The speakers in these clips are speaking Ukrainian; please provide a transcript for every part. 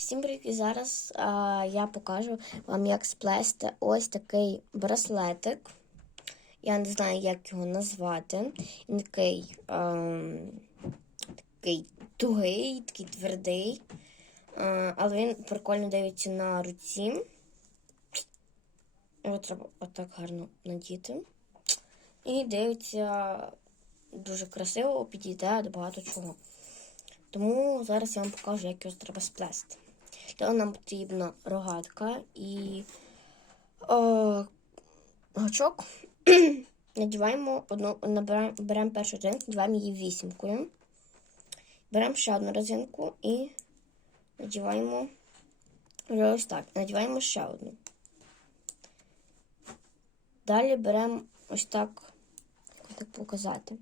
Всім привіт! Зараз а, я покажу вам, як сплести ось такий браслетик. Я не знаю, як його назвати. Він такий, ем, такий тугий, такий твердий. Е, але він прикольно дивиться на руці. Його треба отак гарно надіти. І дивиться дуже красиво, підійде до багато чого. Тому зараз я вам покажу, як його треба сплести. Того нам потрібна рогатка і о, гачок. Надіваємо одну, набираємо, беремо першу резинку, надіваємо її вісімкою. Беремо ще одну резинку і надіваємо ось так. Надіваємо ще одну. Далі беремо ось так, як так показати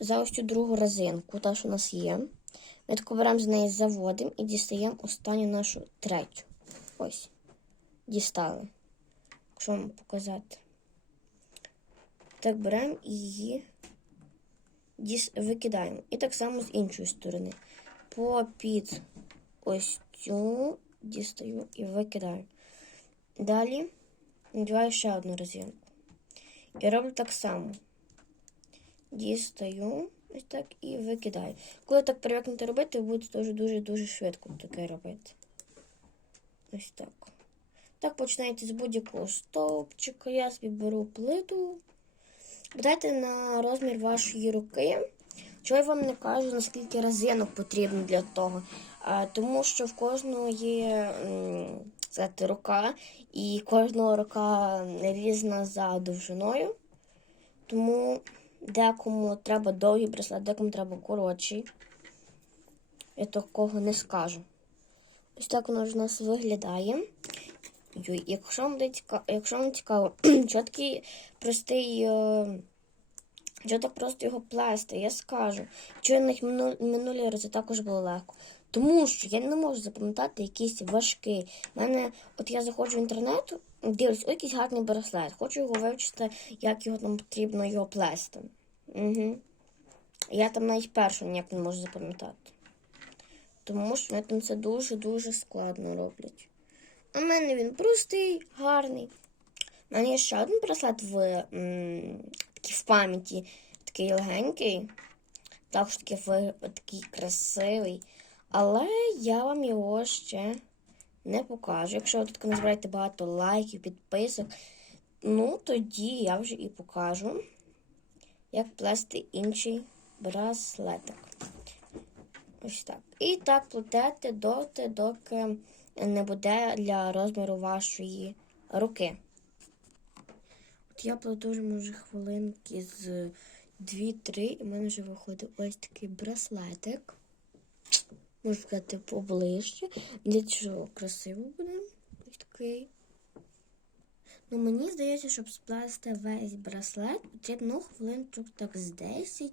за ось цю другу резинку, та, що у нас є. Ми таку беремо з неї заводимо і дістаємо останню нашу третю. Ось. Дістали. Якщо вам показати. Так беремо і її викидаємо. І так само з іншої сторони. Попід ось цю дістаю і викидаю. Далі надіваю ще одну резинку. І роблю так само дістаю ось так і викидаю. Коли так привикнете робити, ви будете дуже-дуже-дуже швидко таке робити. Ось так. Так починаєте з будь-якого стовпчика. Я собі беру плиту. Дайте на розмір вашої руки. Чого я вам не кажу, наскільки резинок потрібно для того. А, тому що в кожного є сказати, рука, і кожного рука різна за довжиною. Тому декому треба довгий браслет, декому треба коротший. Я такого не скажу. Ось так воно ж у нас виглядає. Юй, якщо вам цікаво, якщо вам цікаво, що такий простий, е, що так просто його плести, я скажу. Що навіть минулі, рази також було легко. Тому що я не можу запам'ятати якийсь важкий. У мене, от я заходжу в інтернет, дивлюсь, о, якийсь гарний браслет. Хочу його вивчити, як його там потрібно його плести. Угу. Я там навіть першу ніяк не можу запам'ятати. Тому що вони там це дуже-дуже складно роблять. В мене він простий, гарний. У мене є ще один браслет в, такий в пам'яті, такий легенький. Також такий, такий красивий. Але я вам його ще не покажу. Якщо ви тут назбираєте багато лайків, підписок, ну тоді я вже і покажу, як плести інший браслетик. Ось так. І так плетете доти, доки не буде для розміру вашої руки. От я плету вже хвилинки з 2-3, і в мене вже виходить ось такий браслетик. Можу сказати поближче. Для чого красиво буде. Ось такий. Ну, мені здається, щоб сплести весь браслет, потрібно хвилинчик так з 10,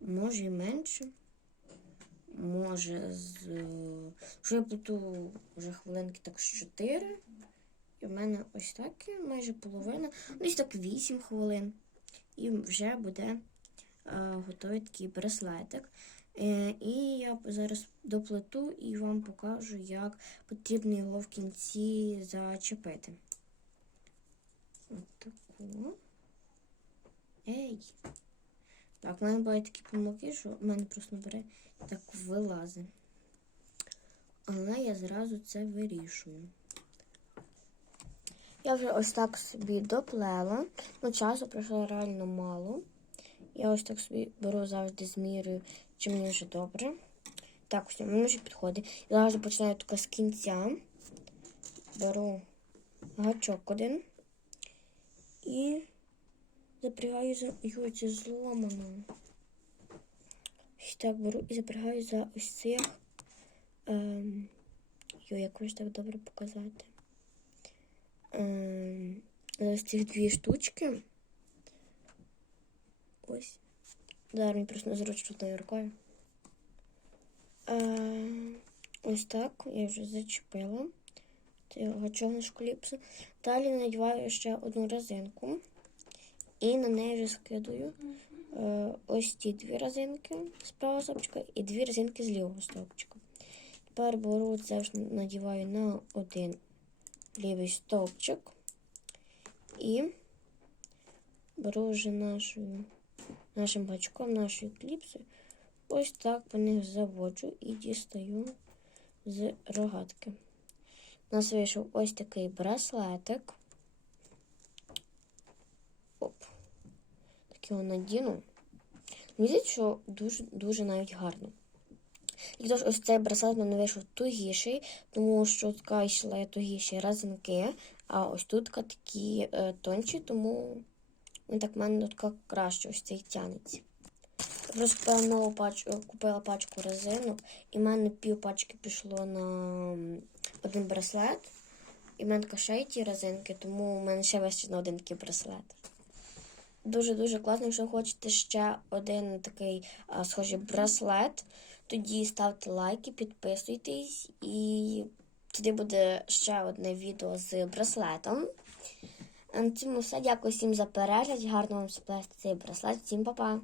може і менше. Може, з. Що я плету вже хвилинки так з 4. І в мене ось так майже половина. Десь так 8 хвилин. І вже буде е, готовий такий браслетик. Е, і я зараз доплету і вам покажу, як потрібно його в кінці зачепити. От таку. Ей. Так, в мене бувають такі помилки, що в мене просто бере так вилазить. Але я зразу це вирішую. Я вже ось так собі доплела. Ну, часу пройшло реально мало. Я ось так собі беру завжди з чи мені вже добре. Так, ось мені вже підходить. Я завжди починаю тільки з кінця. Беру гачок один і запрягаю за Ой, це зломано. Ось так беру і запрягаю за ось цих. Ем... Йой, як ж так добре показати. Ем... За ось цих дві штучки. Ось. Зараз мені просто незручно одною рукою. Е, ось так. Я вже зачепила. Це гачок школіпсу. Далі надіваю ще одну резинку. І на неї вже скидую е, ось ті дві резинки з правого стовпчика і дві резинки з лівого стовпчика. тепер беру це ж надіваю на один лівий стовпчик і беру вже нашою, нашим гачком, нашою кліпсою. Ось так по них заводжу і дістаю з рогатки. У нас вийшов ось такий браслетик. Оп. Так його надіну. Мені що дуже, дуже навіть гарно. І тож ось цей браслет мене вийшов тугіший, тому що така йшла тугіші разинки, а ось тут такі е, тонші, тому він так в мене така краще ось цей тянеться. Просто купила нову купила пачку резинок, і в мене пів пачки пішло на один браслет. І в мене й ті резинки, тому в мене ще вище на один такий браслет. Дуже-дуже класно, якщо хочете ще один такий а, схожий браслет, тоді ставте лайки, підписуйтесь, і тоді буде ще одне відео з браслетом. На цьому все. Дякую всім за перегляд. Гарно вам сплести цей браслет. Всім па-па!